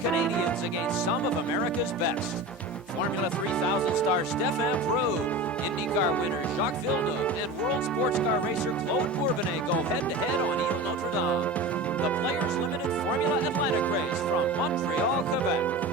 Canadians against some of America's best. Formula 3000 star Stéphane Preux, IndyCar winner Jacques Villeneuve, and World Sports Car racer Claude Bourbonnais go head-to-head on Ile Notre Dame. The Players Limited Formula Atlantic race from Montreal, Quebec.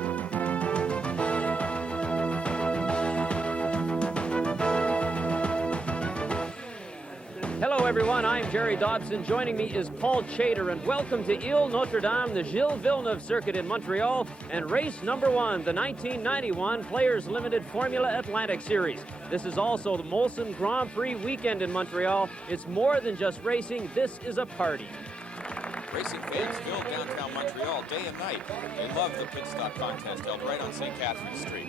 Hello everyone, I'm Jerry Dobson. Joining me is Paul Chater, and welcome to Ile Notre Dame, the Gilles Villeneuve circuit in Montreal, and race number one, the 1991 Players Limited Formula Atlantic Series. This is also the Molson Grand Prix weekend in Montreal. It's more than just racing, this is a party. Racing fans fill downtown Montreal day and night. They love the pit stop contest held right on St. Catherine Street.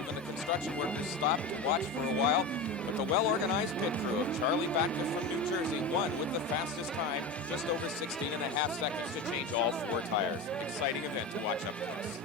Even the construction workers stopped to watch for a while, but the well-organized pit crew of Charlie Bacta from New Jersey won with the fastest time, just over 16 and a half seconds to change all four tires. Exciting event to watch up close.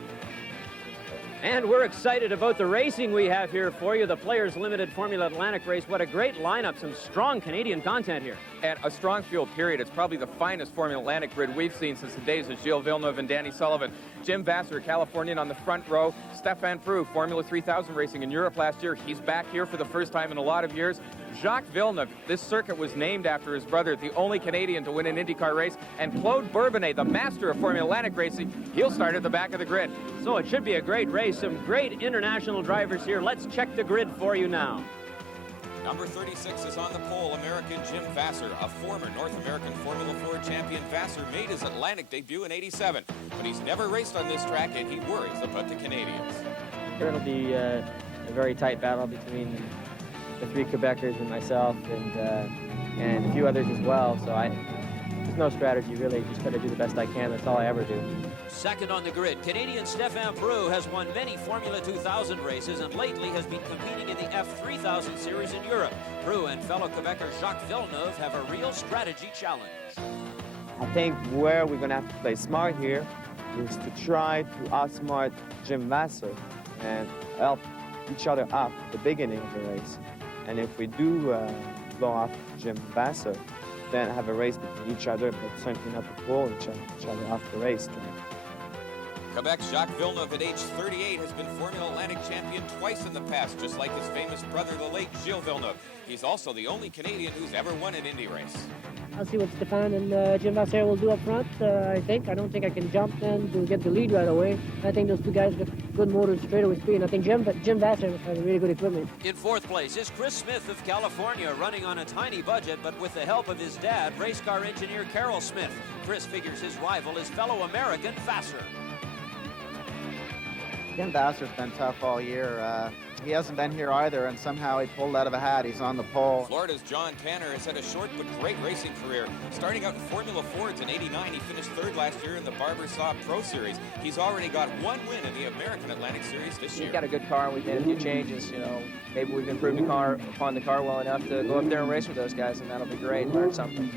And we're excited about the racing we have here for you, the Players Limited Formula Atlantic race. What a great lineup, some strong Canadian content here. And a strong field, period. It's probably the finest Formula Atlantic grid we've seen since the days of Gilles Villeneuve and Danny Sullivan. Jim Vassar, Californian, on the front row. Stéphane Preux, Formula 3000 racing in Europe last year. He's back here for the first time in a lot of years. Jacques Villeneuve, this circuit was named after his brother, the only Canadian to win an IndyCar race. And Claude Bourbonnais, the master of Formula Atlantic racing, he'll start at the back of the grid. So it should be a great race. Some great international drivers here. Let's check the grid for you now. Number 36 is on the pole, American Jim Vassar, a former North American Formula 4 champion. Vassar made his Atlantic debut in '87, but he's never raced on this track, and he worries about the Canadians. It'll be a very tight battle between the three Quebecers and myself, and a few others as well. So there's no strategy really. Just got to do the best I can. That's all I ever do. Second on the grid, Canadian Stéphane Preux has won many Formula 2000 races and lately has been competing in the F3000 series in Europe. Preux and fellow Quebecer Jacques Villeneuve have a real strategy challenge. I think where we're going to have to play smart here is to try to outsmart Jim Vassar and help each other up at the beginning of the race. And if we do blow off Jim Vassar, then have a race between each other, but certainly not to pull each other off the race track. Quebec's Jacques Villeneuve at age 38 has been Formula Atlantic champion twice in the past, just like his famous brother, the late Gilles Villeneuve. He's also the only Canadian who's ever won an Indy race. I'll see what Stéphane and Jim Vassar will do up front, I think. I don't think I can jump then to get the lead right away. I think those two guys got good motors, straightaway speed, and I think Jim Vassar has really good equipment. In fourth place is Chris Smith of California, running on a tiny budget, but with the help of his dad, race car engineer Carroll Smith. Chris figures his rival is fellow American Vassar. Jim Vassar's been tough all year. He hasn't been here either, and somehow he pulled out of a hat. He's on the pole. Florida's John Tanner has had a short but great racing career. Starting out in Formula Fords in '89, he finished third last year in the Barber Saw Pro Series. He's already got one win in the American Atlantic Series this year. We've got a good car. We've made a few changes. You know, maybe we've improved the car upon the car well enough to go up there and race with those guys, and that'll be great. Learn something.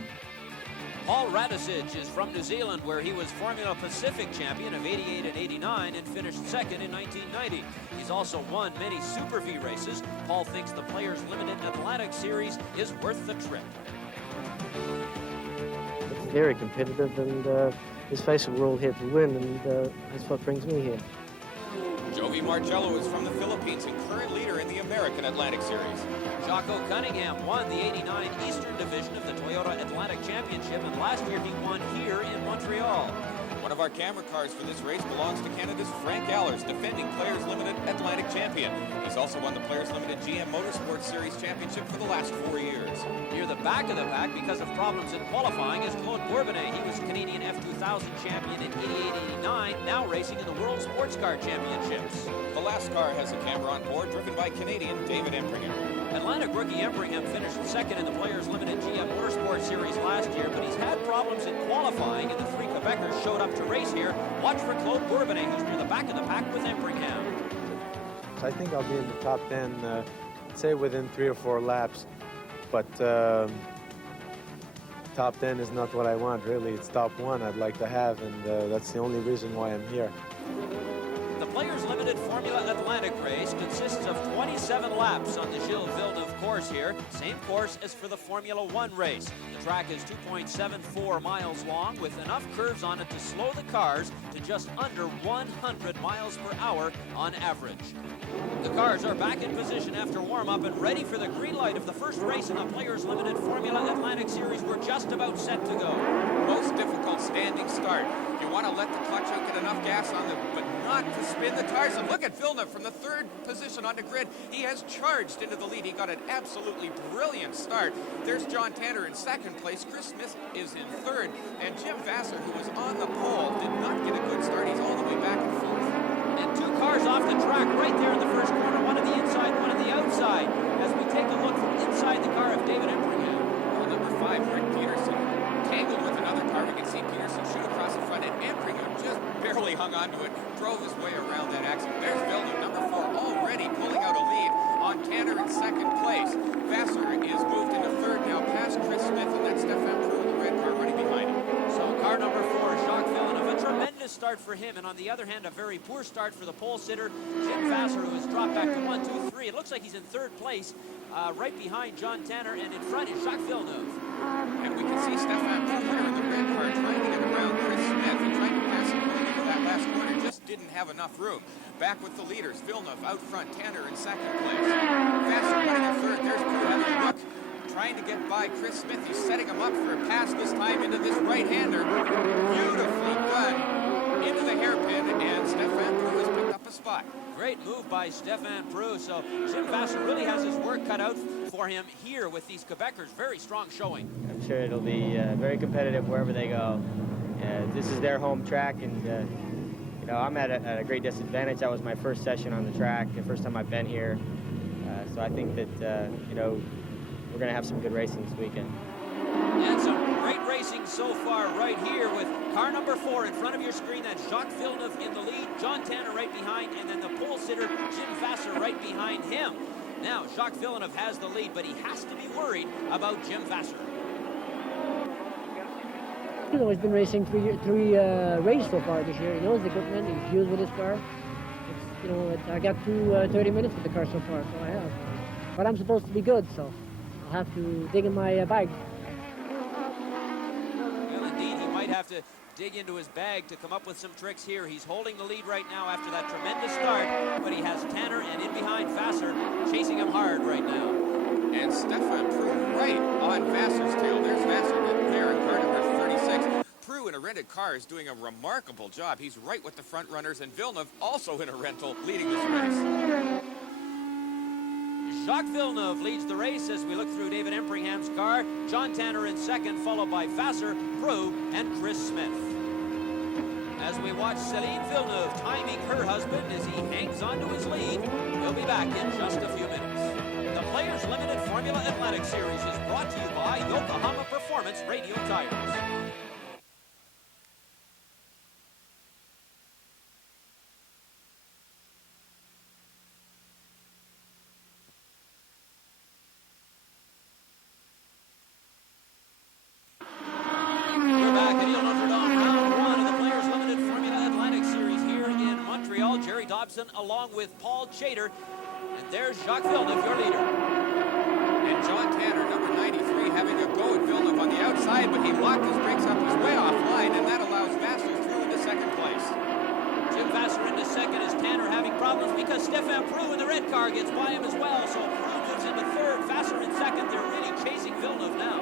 Paul Radisich is from New Zealand, where he was Formula Pacific champion of '88 and '89 and finished second in 1990. He's also won many Super V races. Paul thinks the Players Limited Atlantic Series is worth the trip. It's very competitive, and let's face it, we're all here to win, and that's what brings me here. Joey Marcello is from the Philippines and current leader in the American Atlantic Series. Jocko Cunningham won the '89 Eastern Division of the Toyota Atlantic Championship, and last year he won here in Montreal. One of our camera cars for this race belongs to Canada's Frank Allers, defending Players Limited Atlantic champion. He's also won the Players Limited GM Motorsports Series championship for the last 4 years. Near the back of the pack, because of problems in qualifying, is Claude Bourbonnais. He was Canadian F2000 champion in '88-'89, now racing in the World Sports Car Championships. The last car has a camera on board, driven by Canadian David Empringham. Atlantic rookie Empringham finished second in the Players Limited GM Motorsports Series last year, but he's had problems in qualifying, and the three Quebecers showed up to race here. Watch for Claude Bourbonnais, who's near the back of the pack with Empringham. So I think I'll be in the top 10, say within 3 or 4 laps, but top 10 is not what I want, really. It's top 1 I'd like to have, and that's the only reason why I'm here. The Players Limited Formula Atlantic race consists of 27 laps on the Gilles Villeneuve course here, same course as for the Formula One race. The track is 2.74 miles long with enough curves on it to slow the cars to just under 100 miles per hour on average. The cars are back in position after warm-up and ready for the green light of the first race in the Players Limited Formula Atlantic Series. We're just about set to go. Most difficult standing start. You want to let the clutch out, get enough gas on them, but not to spin the tires. And look at Villeneuve from the third position on the grid. He has charged into the lead. He got an absolutely brilliant start. There's John Tanner in second place. Chris Smith is in third. And Jim Vassar, who was on the pole, did not get a good start. He's all the way back and forth. And two cars off the track right there in the first corner, one on the inside, one on the outside. As we take a look from inside the car of David Empringham. Well, number 5, Rick Peterson, tangled with another car. We can see Peterson shoot across the front, and Empringham just barely hung onto it, drove his way around that accident. There's Villeneuve, number 4, already pulling out a lead on Tanner in second place. Vassar is moved into third now, past Chris Smith, and that's Stefan Prue in the red car running behind him. So car number 4, Jacques Villeneuve, a tremendous start for him, and on the other hand, a very poor start for the pole sitter, Jim Vassar, who has dropped back to 1, 2, 3. It looks like he's in third place, right behind John Tanner, and in front is Jacques Villeneuve. And we can see Stefan Prue in the red car trying to get around Chris Smith and trying to pass him going into that last corner. Just didn't have enough room. Back with the leaders, Villeneuve out front, Tanner in second place. Vassar running in third. There's Prue having a look, trying to get by Chris Smith. He's setting him up for a pass this time into this right-hander. Beautifully done into the hairpin, and Stefan Prue has picked up a spot. Great move by Stefan Prue. So Jim Vassar really has his work cut out for him here with these Quebecers. Very strong showing. I'm sure it'll be very competitive wherever they go. This is their home track, and you know, I'm at a great disadvantage. That was my first session on the track, the first time I've been here. So I think that you know, we're going to have some good racing this weekend. And some great racing so far right here with car number 4 in front of your screen. That's Jacques Villeneuve in the lead, John Tanner right behind, and then the pole sitter, Jim Vassar, right behind him. Now, Jacques Villeneuve has the lead, but he has to be worried about Jim Vassar. You know, he's been racing three races so far this year. He knows the equipment. He's used with his car. It's, you know, I got through 30 minutes with the car so far, so I have. But I'm supposed to be good, so I'll have to dig in my bag. Well, indeed, he might have to dig into his bag to come up with some tricks here. He's holding the lead right now after that tremendous start, but he has Tanner and in behind Vassar chasing him hard right now. And Stefan Prue right on Vassar's tail. There's Vassar there in car number 36. Prue in a rented car is doing a remarkable job. He's right with the front runners, and Villeneuve also in a rental leading this race. Jacques Villeneuve leads the race as we look through David Empringham's car. John Tanner in second, followed by Vassar, Prue, and Chris Smith. As we watch Celine Villeneuve timing her husband as he hangs on to his lead, we'll be back in just a few minutes. The Players Limited Formula Atlantic Series is brought to you by Yokohama Performance Radial Tires. We're back at Ile Notre Dame, round 1 of the Players Limited Formula Atlantic Series here in Montreal. Jerry Dobson along with Paul Chater. And there's Jacques Villeneuve, your leader. And John Tanner, number 93, having a go at Villeneuve on the outside, but he locked his brakes up. He's way offline, and that allows Vassar through into second place. Jim Vassar into second as Tanner having problems because Stefan Prue in the red car gets by him as well. So Prue moves into third, Vassar in second. They're really chasing Villeneuve now.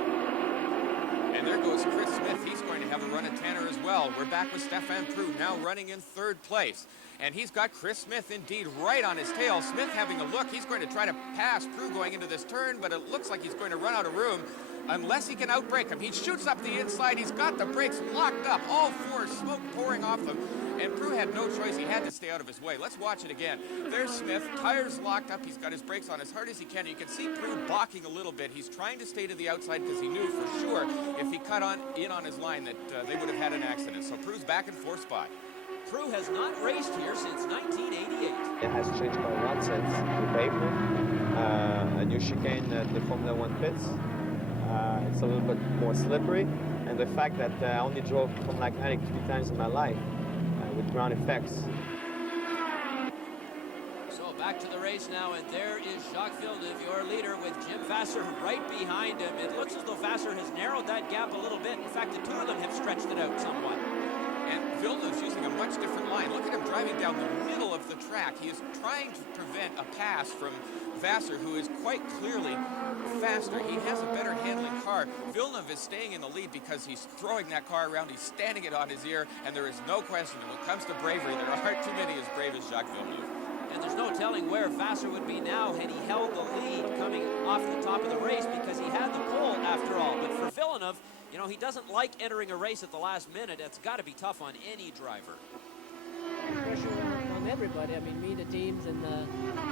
And there goes Chris Smith. He's going to have a run at Tanner as well. We're back with Stefan Prue now running in third place. And he's got Chris Smith indeed right on his tail. Smith having a look. He's going to try to pass Prue going into this turn, but it looks like he's going to run out of room unless he can outbrake him. He shoots up the inside. He's got the brakes locked up. All four, smoke pouring off them. And Prue had no choice. He had to stay out of his way. Let's watch it again. There's Smith. Tires locked up. He's got his brakes on as hard as he can. You can see Prue balking a little bit. He's trying to stay to the outside because he knew for sure if he cut in on his line that they would have had an accident. So Prue's back in fourth spot. Prue has not raced here since 1988. It has changed quite a lot since the pavement, a new chicane at the Formula One pits. It's a little bit more slippery, and the fact that I only drove Formula Atlantic 3 times in my life with ground effects. Back to the race now, and there is Jacques Villeneuve, your leader, with Jim Vassar right behind him. It looks as though Vassar has narrowed that gap a little bit. In fact, the two of them have stretched it out somewhat. And Villeneuve's using a much different line. Look at him driving down the middle of the track. He is trying to prevent a pass from Vassar, who is quite clearly faster. He has a better handling car. Villeneuve is staying in the lead because he's throwing that car around. He's standing it on his ear, and there is no question. When it comes to bravery, there aren't too many as brave as Jacques Villeneuve. And there's no telling where Vassar would be now had he held the lead coming off the top of the race, because he had the pole after all. But for Villeneuve, you know, he doesn't like entering a race at the last minute. It's got to be tough on any driver. Pressure on everybody. I mean, me, the teams, and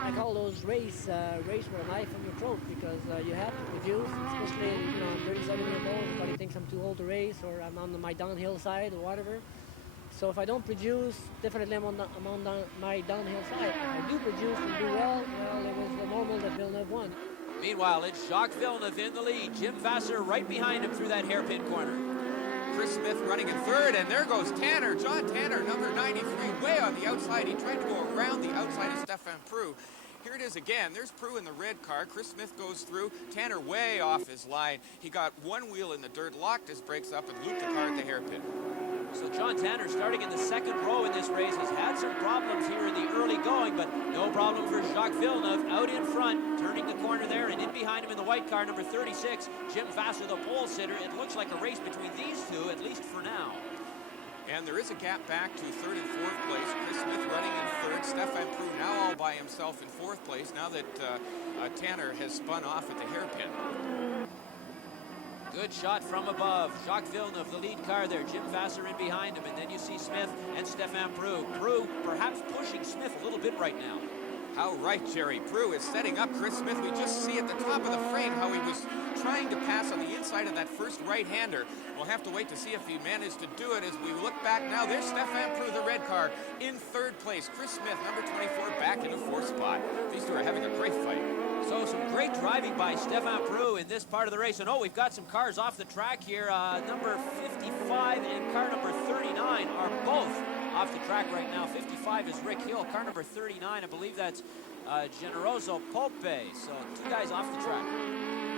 I call those race with a knife on your throat, because you have to produce, especially, you know, I'm 37 years old. Everybody thinks I'm too old to race, or I'm on my downhill side or whatever. So if I don't produce, definitely I'm on my downhill side. If I do produce and do well, it was normal that Villeneuve won. Meanwhile, it's Jacques Villeneuve in the lead. Jim Vassar right behind him through that hairpin corner. Chris Smith running in third, and there goes Tanner. John Tanner, number 93, way on the outside. He tried to go around the outside of Stefan Prue. Here it is again. There's Prue in the red car. Chris Smith goes through. Tanner way off his line. He got one wheel in the dirt, locked his brakes up, and looped the car at the hairpin. So John Tanner, starting in the second row in this race, has had some problems here in the early going, but no problem for Jacques Villeneuve out in front, turning the corner there, and in behind him in the white car, number 36, Jim Vassar, the pole sitter. It looks like a race between these two, at least for now. And there is a gap back to third and fourth place. Chris Smith running in third. Stefan Prue now all by himself in fourth place, now that Tanner has spun off at the hairpin. Good shot from above. Jacques Villeneuve, the lead car there. Jim Vassar in behind him. And then you see Smith and Stefan Prue. Prue perhaps pushing Smith a little bit right now. How right, Jerry. Prue is setting up Chris Smith. We just see at the top of the frame how he was trying to pass on the inside of that first right-hander. We'll have to wait to see if he managed to do it as we look back now. There's Stefan Prue, the red car, in third place. Chris Smith, number 24, back in the fourth spot. These two are having a great fight. So some great driving by Stefan Prue in this part of the race. And we've got some cars off the track here. Number 55 and car number 39 are both off the track right now. 55 is Rick Hill. Car number 39, I believe that's Generoso Pope. So two guys off the track.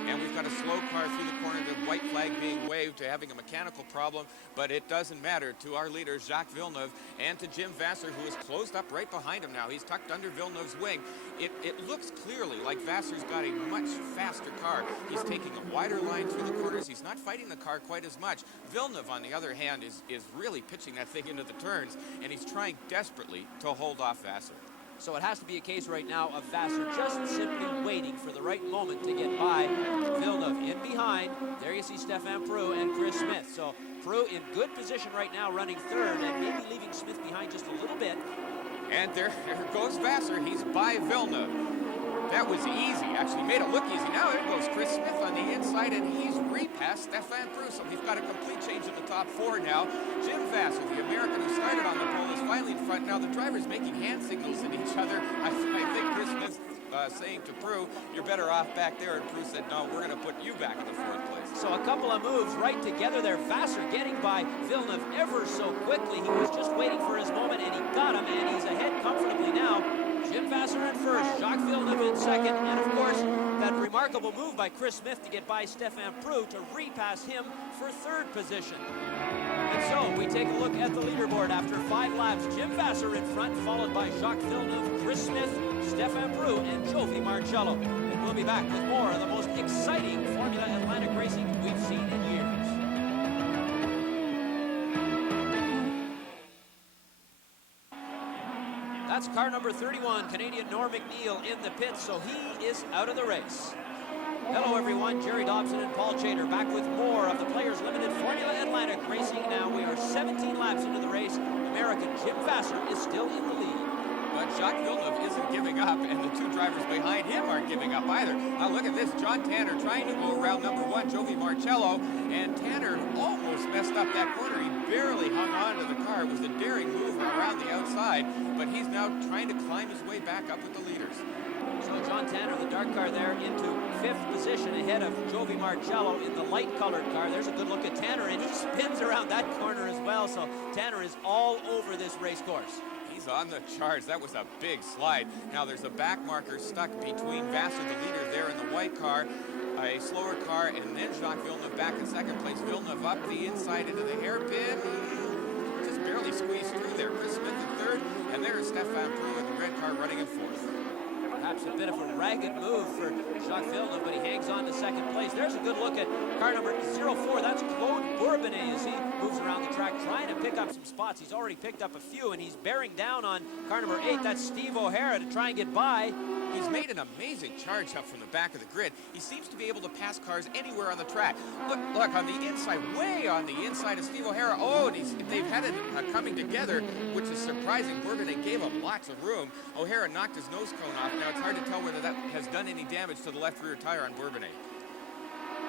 And we've got a slow car through the corner, the white flag being waved to having a mechanical problem, but it doesn't matter to our leader, Jacques Villeneuve, and to Jim Vassar, who is closed up right behind him now. He's tucked under Villeneuve's wing. It looks clearly like Vassar's got a much faster car. He's taking a wider line through the corners. He's not fighting the car quite as much. Villeneuve, on the other hand, is really pitching that thing into the turns, and he's trying desperately to hold off Vassar. So it has to be a case right now of Vassar just simply waiting for the right moment to get by Villeneuve. In behind, there you see Stefan Prue and Chris Smith. So Prue in good position right now, running third, and maybe leaving Smith behind just a little bit. And there goes Vassar. He's by Villeneuve. That was easy. Actually made it look easy. Now there goes Chris Smith on the inside, and he's repassed Stefan Prue. So we've got a complete change in the top four now. Jim Vassar, the American who started on the pole, is finally in front. Now the driver's making hand signals at each other. I think Chris Smith's saying to Prue, "You're better off back there." And Prue said, "No, we're going to put you back in the fourth place." So a couple of moves right together there. Vassar getting by Villeneuve ever so quickly. He was just waiting for his moment, and he got him, and he's ahead comfortably now. Jim Vassar in first, Jacques Villeneuve in second, and of course, that remarkable move by Chris Smith to get by Stefan Prue to repass him for third position. And so we take a look at the leaderboard after 5 laps. Jim Vassar in front, followed by Jacques Villeneuve, Chris Smith, Stefan Prue, and Jovi Marcello. And we'll be back with more of the most exciting Formula Atlantic racing we've seen in years. That's car number 31, Canadian Norm McNeil in the pits, so he is out of the race. Hello everyone, Jerry Dobson and Paul Chater back with more of the Players Limited Formula Atlantic racing. Now we are 17 laps into the race. American Jim Vassar is still in the lead. But Jacques Villeneuve isn't giving up, and the two drivers behind him aren't giving up either. Now look at this, John Tanner trying to go around number 1, Jovi Marcello, and Tanner almost messed up that corner. He barely hung on to of the car. It was a daring move around the outside, but he's now trying to climb his way back up with the leaders. So John Tanner, the dark car there, into 5th position ahead of Jovi Marcello in the light-colored car. There's a good look at Tanner, and he spins around that corner as well. So Tanner is all over this race course. He's on the charge. That was a big slide. Now there's a back marker stuck between Vassar, the leader, there in the white car, a slower car, and then Jacques Villeneuve back in second place. Villeneuve up the inside into the hairpin. Just barely squeezed through there. Chris Smith in third, and there's Stefan Prue in the red car running in fourth. Perhaps a bit of a ragged move for Jacques Villeneuve, but he hangs on to second place. There's a good look at car number 04. That's Claude Bourbonnais as he moves around the track trying to pick up some spots. He's already picked up a few, and he's bearing down on car number 8. That's Steve O'Hara to try and get by. He's made an amazing charge up from the back of the grid. He seems to be able to pass cars anywhere on the track. Look on the inside, way on the inside of Steve O'Hara. Oh, and they've had it coming together, which is surprising. Bourbonnais gave him lots of room. O'Hara knocked his nose cone off. Now it's hard to tell whether that has done any damage to the left rear tire on Bourbonnais.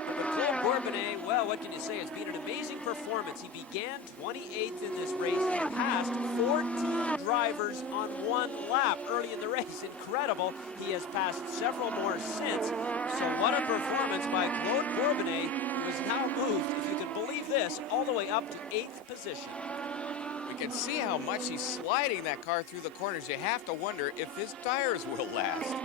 But Claude Bourbonnais, well, what can you say? It's been an amazing performance. He began 28th in this race. He passed 14 drivers on one lap early in the race. Incredible. He has passed several more since. So what a performance by Claude Bourbonnais, who has now moved, if you can believe this, all the way up to 8th position. We can see how much he's sliding that car through the corners. You have to wonder if his tires will last.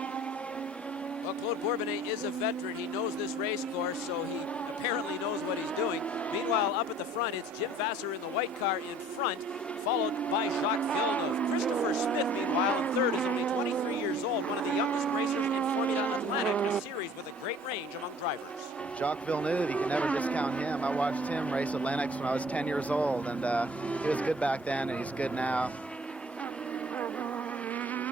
Well, Claude Bourbonnais is a veteran. He knows this race course, so he apparently knows what he's doing. Meanwhile, up at the front, it's Jim Vassar in the white car in front, followed by Jacques Villeneuve. Christopher Smith, meanwhile, in third, is only 23 years old, one of the youngest racers in Formula Atlantic, a series with a great range among drivers. Jacques Villeneuve, you can never discount him. I watched him race Atlantics when I was 10 years old, and he was good back then, and he's good now.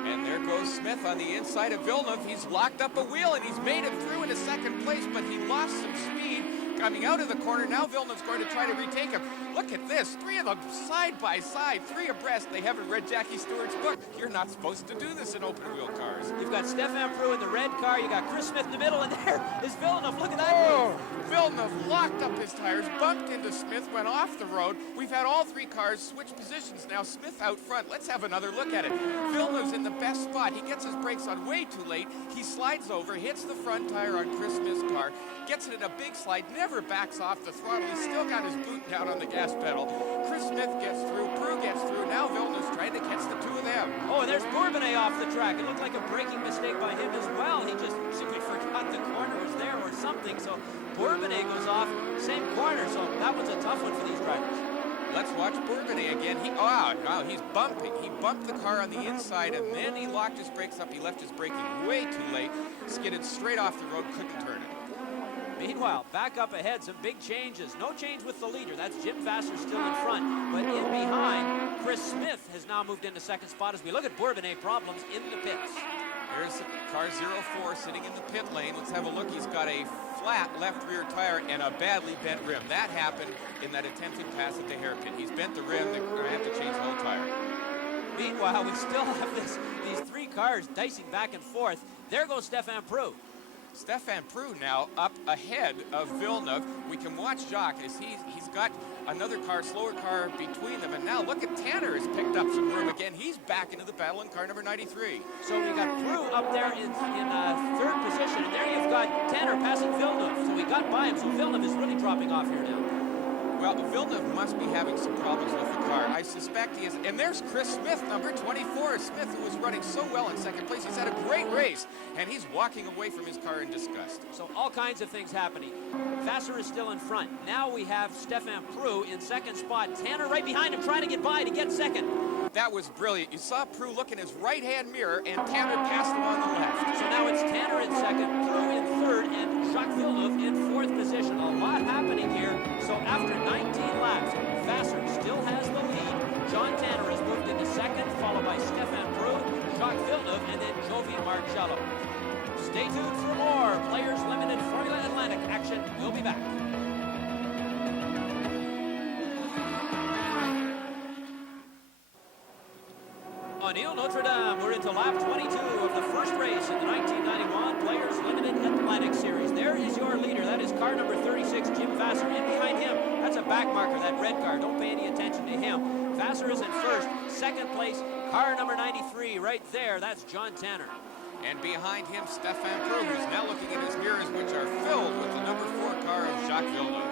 And there goes Smith on the inside of Villeneuve. He's locked up a wheel, and he's made it through into second place, but he lost some speed coming out of the corner. Now Villeneuve's going to try to retake him. Look at this. Three of them side by side, three abreast. They haven't read Jackie Stewart's book. You're not supposed to do this in open-wheel cars. You've got Stefan Prue in the red car. You got Chris Smith in the middle, and there is Villeneuve. Look at that. Oh, Villeneuve locked up his tires, bumped into Smith, went off the road. We've had all three cars switch positions now. Smith out front. Let's have another look at it. Villeneuve's in the best spot. He gets his brakes on way too late. He slides over, hits the front tire on Chris Smith's car, gets it in a big slide, never backs off the throttle. He's still got his boot down on the gas pedal. Chris Smith gets through, Prue gets through. Now Villeneuve's trying to catch the two of them. Oh, and there's Bourbonnais off the track. It looked like a braking mistake by him as well. He just simply forgot the corner was there or something. So Bourbonnais goes off same corner. So that was a tough one for these drivers. Let's watch Bourbonnais again. He's bumping. He bumped the car on the inside, and then he locked his brakes up. He left his braking way too late, skidded straight off the road, couldn't turn it. Meanwhile, back up ahead, some big changes. No change with the leader. That's Jim Vassar still in front. But in behind, Chris Smith has now moved into second spot as we look at Bourbonnais problems in the pits. Here's car 04 sitting in the pit lane. Let's have a look. He's got a flat left rear tire and a badly bent rim. That happened in that attempted pass at the hairpin. He's bent the rim. They're going to have to change the whole tire. Meanwhile, we still have these three cars dicing back and forth. There goes Stefan Prue. Stefan Prue now up ahead of Villeneuve. We can watch Jacques as he's got another car, slower car between them. And now look at Tanner has picked up some room again. He's back into the battle in car number 93. So we got Prue up there in third position. And there you've got Tanner passing Villeneuve. So we got by him. So Villeneuve is really dropping off here now. Well, Villeneuve must be having some problems with the car. I suspect he is. And there's Chris Smith, number 24. Smith, who was running so well in second place. He's had a great race, and he's walking away from his car in disgust. So all kinds of things happening. Vassar is still in front. Now we have Stefan Prue in second spot. Tanner right behind him trying to get by to get second. That was brilliant. You saw Prue look in his right-hand mirror, and Tanner passed him on the left. So now it's Tanner in second, Prue in third, and Jacques Villeneuve in fourth position. A lot happening here. So after 19 laps, Vassar still has the lead. John Tanner has moved into second, followed by Stefan Prue, Jacques Villeneuve, and then Jovi Marcello. Stay tuned for more Players Limited Formula Atlantic action. We'll be back. On Ile Notre Dame, we're into lap 22 of the first race in the 1991 Players Limited Atlantic Series. There is your leader. That is car number 36, Jim Vassar. In behind him, that's a back marker, that red car. Don't pay any attention to him. Vassar is in first. Second place, car number 93 right there. That's John Tanner. And behind him, Stefan Prue, who's now looking in his mirrors, which are filled with the number 4 car of Jacques Villeneuve.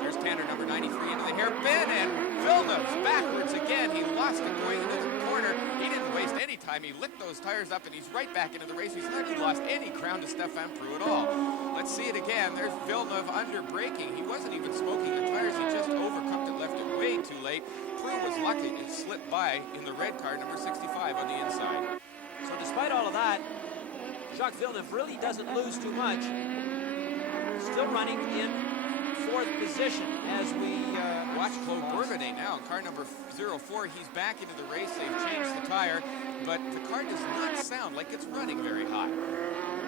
There's Tanner, number 93, into the hairpin, and Villeneuve's backwards again. He lost it going into the corner. He didn't waste any time. He licked those tires up, and he's right back into the race. He's not even lost any ground to Stefan Prue at all. Let's see it again. There's Villeneuve under braking. He wasn't even smoking the tires. He just overcooked it, left it way too late. Prue was lucky it slipped by in the red car, number 65, on the inside. So despite all of that, Jacques Villeneuve really doesn't lose too much. Still running in 4th position as we watch Claude Bourbonnais now, car number 04. He's back into the race. They've changed the tire, but the car does not sound like it's running very hot.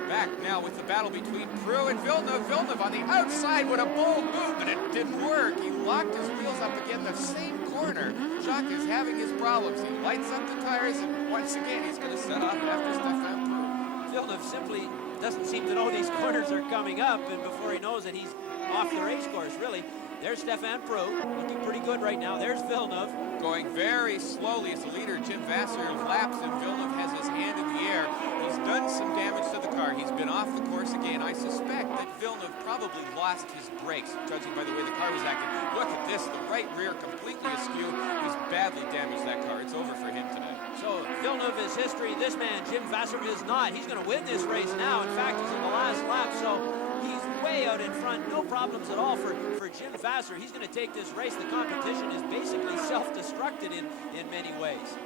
Back now with the battle between Prue and Villeneuve. Villeneuve on the outside with a bold move, but it didn't work. He locked his wheels up again, the same corner. Jacques is having his problems. He lights up the tires, and once again, he's going to set off after Stefan Prue. Villeneuve simply doesn't seem to know these corners are coming up, and before he knows it, he's off the race course, really. There's Stefan Prue, looking pretty good right now. There's Villeneuve. Going very slowly as the leader, Jim Vassar, laps, and Villeneuve has his hand in the air. He's done some damage to the car. He's been off the course again. I suspect that Villeneuve probably lost his brakes, judging by the way the car was acting. Look at this, the right rear completely askew. He's badly damaged that car. It's over for him today. So Villeneuve is history. This man, Jim Vassar, is not. He's going to win this race now. In fact, he's in the last lap, so he's way out in front. No problems at all for Jim Vassar. He's going to take this race. The competition is basically self-destructed in many ways.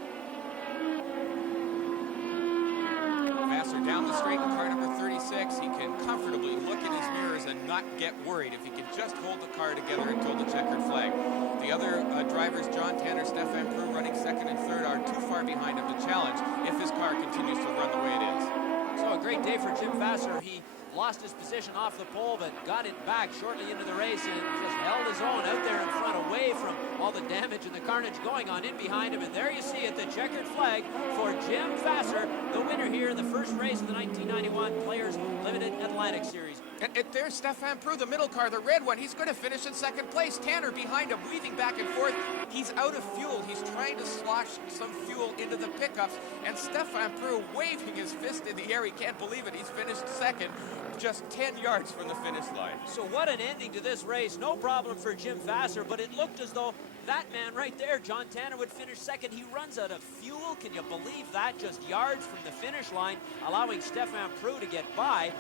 Vassar down the straight in car number 36. He can comfortably look in his mirrors and not get worried if he can just hold the car together until the checkered flag. The other drivers, John Tanner, Stefan Prue, running second and third, are too far behind him to challenge if his car continues to run the way it is. So a great day for Jim Vassar. He lost his position off the pole, but got it back shortly into the race and just held his own out there in front, away from all the damage and the carnage going on in behind him. And there you see it, the checkered flag for Jim Vassar, the winner here in the first race of the 1991 Players Limited Atlantic Series. And there's Stefan Prue, the middle car, the red one. He's going to finish in second place. Tanner behind him, weaving back and forth. He's out of fuel. He's trying to slosh some fuel into the pickups. And Stefan Prue waving his fist in the air. He can't believe it. He's finished second, just 10 yards from the finish line. So what an ending to this race. No problem for Jim Vassar, but it looked as though that man right there, John Tanner, would finish second. He runs out of fuel. Can you believe that? Just yards from the finish line, allowing Stefan Prue to get by,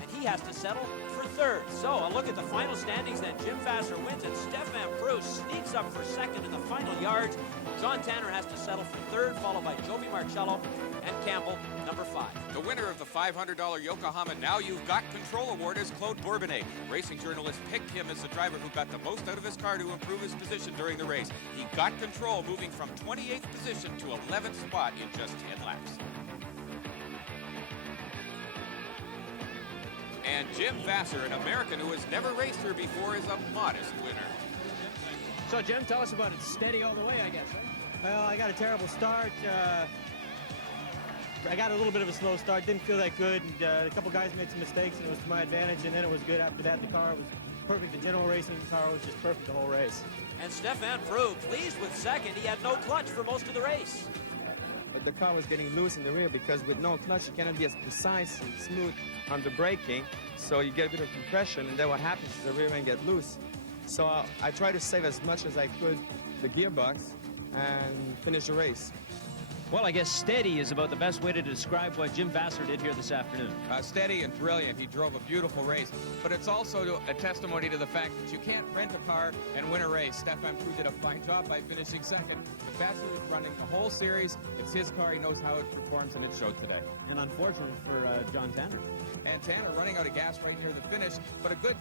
and he has to settle for third. So a look at the final standings then. Jim Vassar wins, and Stefan Prue sneaks up for second in the final yards. John Tanner has to settle for third, followed by Joby Marcello and Campbell, number 5. The winner of the $500 Yokohama Now You've Got Control Award is Claude Bourbonnais. Racing journalists picked him as the driver who got the most out of his car to improve his position during the race. He got control, moving from 28th position to 11th spot in just 10 laps. And Jim Vassar, an American who has never raced here before, is a modest winner. So, Jim, tell us about it. Steady all the way, I guess, right? Well, I got a terrible start. I got a little bit of a slow start. Didn't feel that good. And, a couple guys made some mistakes, and it was to my advantage. And then it was good after that. The car was perfect. The general racing car was just perfect the whole race. And Stefan Prue, pleased with second. He had no clutch for most of the race. The car was getting loose in the rear because with no clutch, you cannot be as precise and smooth on the braking. So you get a bit of compression, and then what happens is the rear end gets loose. So I tried to save as much as I could the gearbox and finish the race. Well, I guess steady is about the best way to describe what Jim Vassar did here this afternoon. Steady and brilliant. He drove a beautiful race. But it's also a testimony to the fact that you can't rent a car and win a race. Stefan Prue did a fine job by finishing second. Vassar is running the whole series. It's his car. He knows how it performs, and it showed today. And unfortunately for John Tanner. And Tanner running out of gas right near the finish, but a good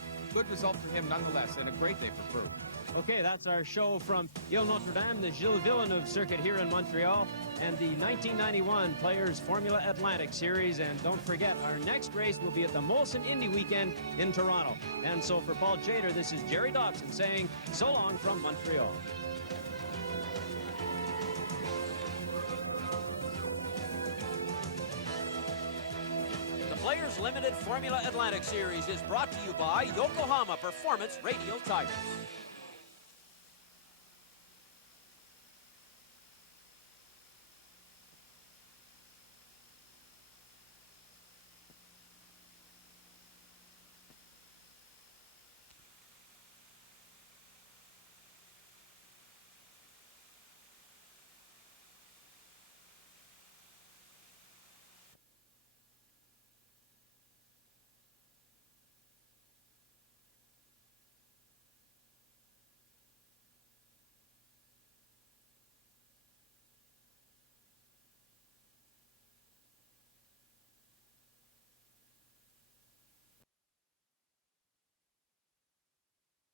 result for him nonetheless, and a great day for Prue. Okay, that's our show from Ile Notre Dame, the Gilles Villeneuve circuit here in Montreal, and the 1991 Players Formula Atlantic Series. And don't forget, our next race will be at the Molson Indy Weekend in Toronto. And so for Paul Chater, this is Jerry Dobson saying so long from Montreal. The Players Limited Formula Atlantic Series is brought to you by Yokohama Performance Radial Tires.